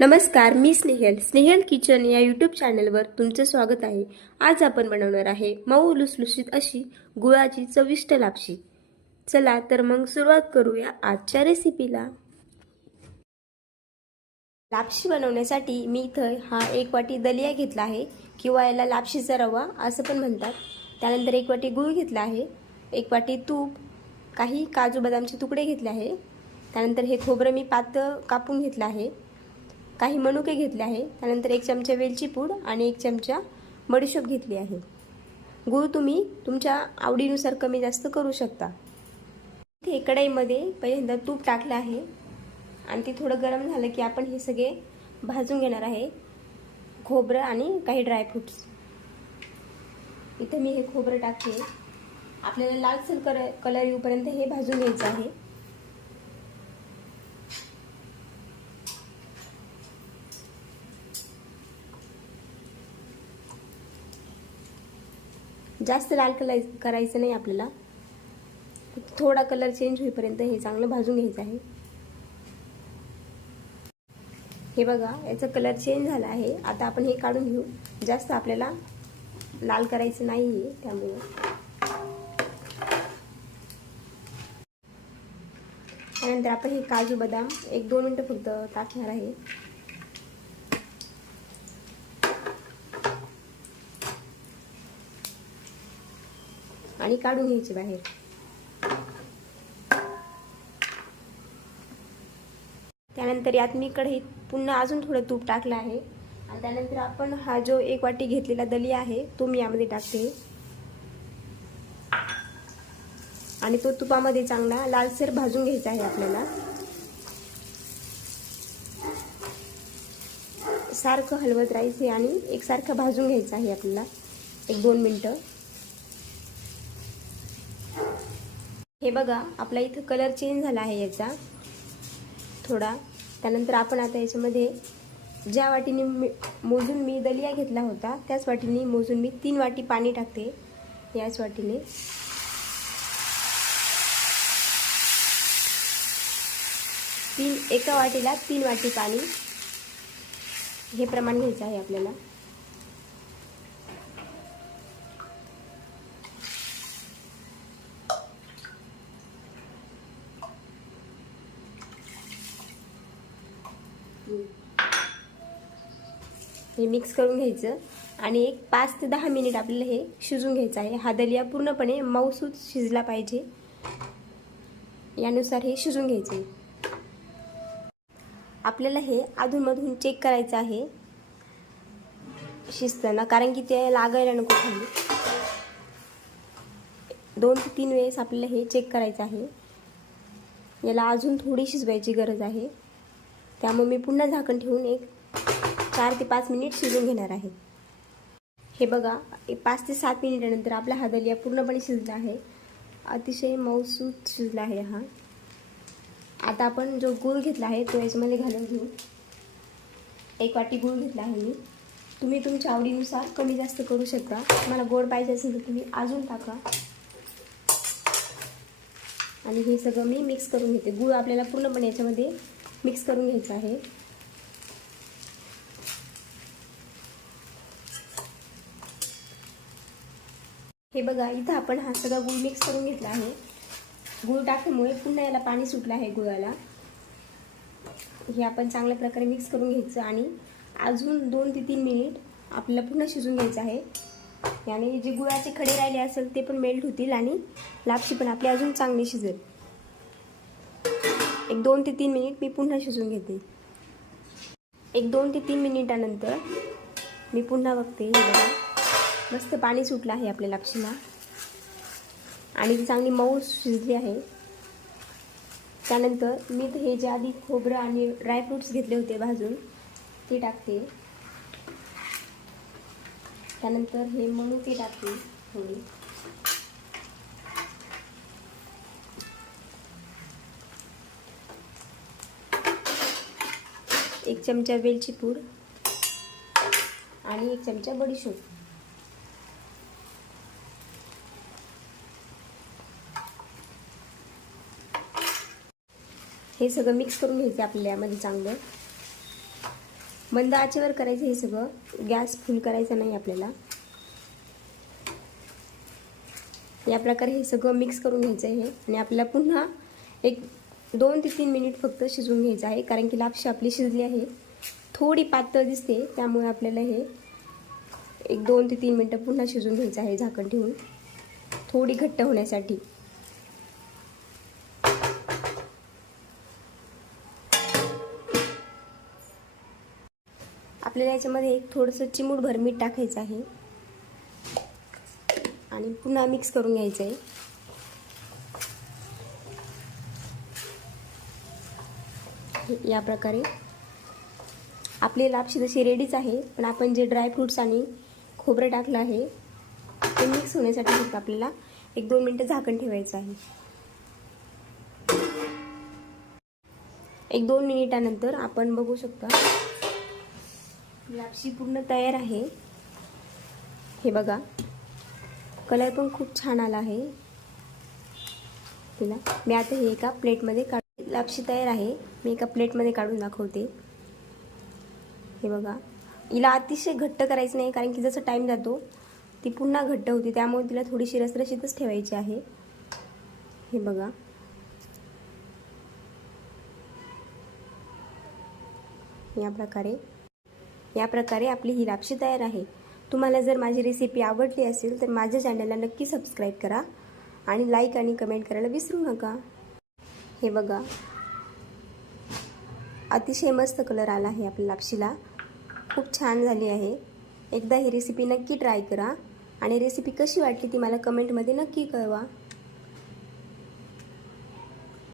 नमस्कार, मी स्नेहल किचन या यूट्यूब चॅनलवर तुमचे स्वागत आहे। आज आपण बनवणार आहे मऊ लुसलुशीत अशी गुळाची चविष्ट लापशी। चला तर मग सुरुवात करूया आजच्या रेसिपीला। लापशी बनवण्यासाठी मी इथे हा 1 वाटी दलिया घेतला आहे किंवा याला लापशीचा रवा असं पण म्हणतात। त्यानंतर 1 वाटी गूळ घेतला आहे, 1 वाटी तूप, काही काजू बदामचे तुकडे घेतले आहे। त्यानंतर हे खोबरं मी पातळ कापून घेतलं आहे, काही मनुके घेतले आहे। त्यानंतर 1 चमचा वेलची पूड आणि 1 चमचा बडीशोप घेतली आहे। गूळ तुम्ही तुमच्या आवडीनुसार कमी जास्त करू शकता। इथे कढईमध्ये पहिल्यांदा तूप टाकलं आहे आणि ते थोडं गरम झालं की आपण हे सगळे भाजून घेणार आहे, खोबरं आणि काही ड्रायफ्रुट्स। इथे मी हे खोबरं टाकते, आपल्याला लालसर कलर येऊपर्यंत हे भाजून घ्यायचं आहे। जास्त लाल करायचं नाही आपल्याला, थोडा कलर चेंज होईपर्यंत हे चांगलं भाजून घ्यायचं आहे। हे बघा, याचा कलर चेंज झाला आहे। आता आपण हे काढून घेऊ, जास्त आपल्याला लाल करायचं नाहीये त्यामुळे। त्यानंतर आपण हे काजू बदाम 1-2 मिनिटं फक्त टाकणार आहे। आणि काढून घ्यायचे बाहेर। त्यानंतर यात मी कढईत पुन्हा अजून थोडं तूप टाकलं आहे आणि त्यानंतर आपण हा जो 1 वाटी घेतलेला दलिया आहे तो मी यामध्ये टाकते आणि तो तुपामध्ये चांगला लालसर भाजून घ्यायचा आहे आपल्याला। सारखं हलवत राहायचे आणि एकसारखं भाजून घ्यायचं आहे आपल्याला 1-2 मिनिटं। हे बघा, आपला इथं कलर चेंज झाला आहे याचा थोडा। त्यानंतर आपण आता याच्यामध्ये ज्या वाटीने मोजून मी दलिया घेतला होता त्याच वाटीने मोजून मी 3 वाटी पाणी टाकते। याच वाटीने एका वाटीला 3 वाटी पाणी हे प्रमाण घ्यायचं आहे आपल्याला। हे मिक्स करून घ्यायचं आणि एक 5 ते 10 मिनिट आपल्याला हे शिजून घ्यायचं आहे। हा दलिया पूर्णपणे मऊसूत शिजला पाहिजे, यानुसार हे शिजून घ्यायचे। आपल्याला हे अधूनमधून चेक करायचं आहे शिजताना, कारण की ते लागायला नको खाली। 2 ते 3 वेळेस आपल्याला हे चेक करायचं आहे। याला अजून थोडी शिजवायची गरज आहे, त्यामुळे मी पुन्हा झाकण ठेवून एक 4 ते 5 मिनिट शिजवून घेणार आहे। हे बघा, 5 ते 7 मिनिटानंतर आपला हा दलिया पूर्णपणे शिजला आहे, अतिशय मऊसूत शिजला आहे हा। आता आपण जो गूळ घेतला आहे तो याच्यामध्ये घालून घेऊ। 1 वाटी गूळ घेतला आहे मी, तुम्ही तुमच्या आवडीनुसार कमी जास्त करू शकता। तुम्हाला गोड पाहिजे असेल तर तुम्ही अजून टाका। आणि हे सगळं मी मिक्स करून घेते। गूळ आपल्याला पूर्णपणे याच्यामध्ये मिक्स करून घ्यायचं आहे। हे बघा, इथं आपण हा सगळा गूळ मिक्स करून घेतला आहे। गूळ टाकल्यामुळे पुन्हा याला पाणी सुटलं आहे गुळाला। हे आपण चांगल्या प्रकारे मिक्स करून घ्यायचं आणि अजून 2 ते 3 मिनिट आपल्याला पुन्हा शिजून घ्यायचं आहे। याने जे गुळाचे खडे राहिले असेल ते पण मेल्ट होतील आणि लापशी पण आपली अजून चांगली शिजेल। एक 2 ते 3 मिनिट मी पुन्हा शिजून घेते। एक 2 ते 3 मिनिटानंतर मी पुन्हा बघते। हे बघा, मस्त पाणी सुटलं आहे आपल्या लापशीला आणि ती चांगली मऊ शिजली आहे। त्यानंतर मी हे जे आधी खोबरं आणि ड्रायफ्रुट्स घेतले होते भाजून ते टाकते। त्यानंतर हे मनुके टाकते थोडी, एक चमचा वेलची पूड आणि 1 चमचा बडीशोप। हे सगळं मिक्स करून घ्यायचं आपल्याला यामध्ये चांगलं। मंद आचेवर करायचं हे सगळं, गॅस फुल करायचा नाही आपल्याला. या प्रकारे हे सगळं मिक्स करून घ्यायचं आहे आणि आपल्याला पुन्हा एक 2 ते 3 मिनिट फक्त शिजवून घ्यायचं आहे, कारण की लापशी आपली शिजली आहे. थोडी पातळ दिसते, त्यामुळे आपल्याला हे एक 2 ते 3 मिनिटं पुन्हा शिजवून घ्यायचं आहे झाकण ठेवून, थोडी घट्ट होण्यासाठी. आपल्याला याच्यामध्ये एक थोडंसं चिमूटभर मीठ टाकायचं आहे आणि पुन्हा मिक्स करून घ्यायचं आहे. या प्रकारे आपली लापशी तशी रेडीच आहे, पण आपण जे ड्रायफ्रूट्स आणि खोबरं टाकलं आहे ते मिक्स होण्यासाठी फक्त आपल्याला 1-2 मिनिटं झाकण ठेवायचं आहे. 1-2 मिनिटानंतर आपण बघू शकता लापशी पूर्ण तयार आहे. हे बघा, कलर पण खूप छान आला आहे तिला. मी आता हे एका प्लेटमध्ये लापशी तयार आहे, मी एका प्लेटमध्ये काढून दाखवते. हे बघा, हिला अतिशय घट्ट करायचं नाही, कारण की जसं टाईम जातो ती पुन्हा घट्ट होती, त्यामुळे तिला थोडीशी रसरशीतच ठेवायची आहे. हे बघा, या प्रकारे आपली ही लापशी तयार आहे. तुम्हाला जर माझी रेसिपी आवडली असेल तर माझ्या चॅनलला नक्की सबस्क्राईब करा आणि लाईक आणि कमेंट करायला विसरू नका. हे बघा, अतिशय मस्त कलर आला आहे आपल्या लापशीला, खूप छान झाली आहे. एकदा ही रेसिपी नक्की ट्राय करा आणि रेसिपी कशी वाटली ती मला कमेंटमध्ये नक्की कळवा.